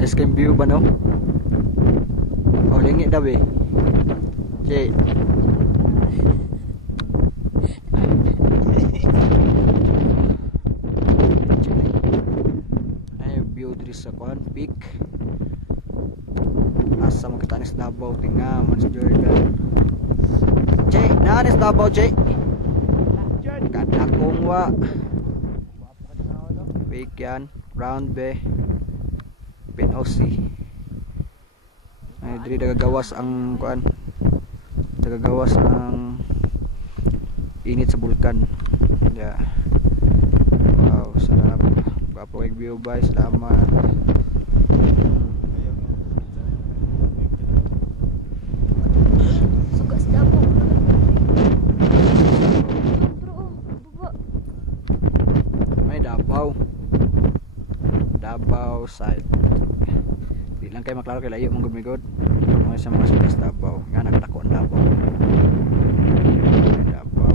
Nice kayong view ba no? Oh, lingi daw eh. Che. Ay view diri sa kuan peak. Asa makita ni Davao tingaman si Jordan. Che, naanis Davao che. Kadakong wa. Peak yan, round be. Pinosi. Ay diri nagagawas ang kuan. Nagagawas ang init sa bulkan. Yeah. Wow, sarap. Gapo kay view guys, salamat. Suka sa Davao. Bro, baba. May Davao. Davao side. Di lang kay maklaro kay layo mong gumigod. Mga sa mga sudas Davao. Nga nakatako ang Davao. Davao.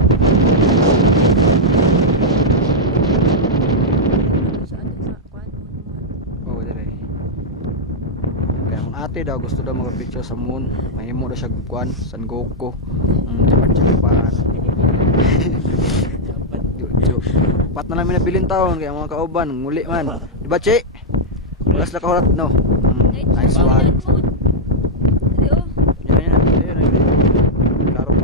Oh, dire. Kaya ang ate daw gusto daw magpicture sa moon. Mahimo daw siya kuan San Goku. Japan. Yo. Pat na namin nabilin taon kaya mga kauban nguli man. Di ba, Che? Kulas la kahurat no. Nice one. Yan. Klaro po.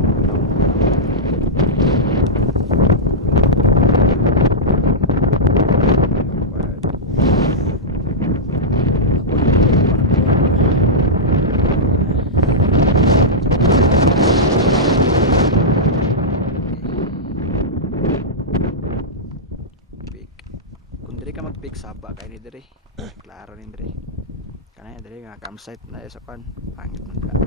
Kung diri ka mag-pick saba kay ni diri. Klaro ni diri. Kanaya diri nga campsite na sa kan. Pangit man ka.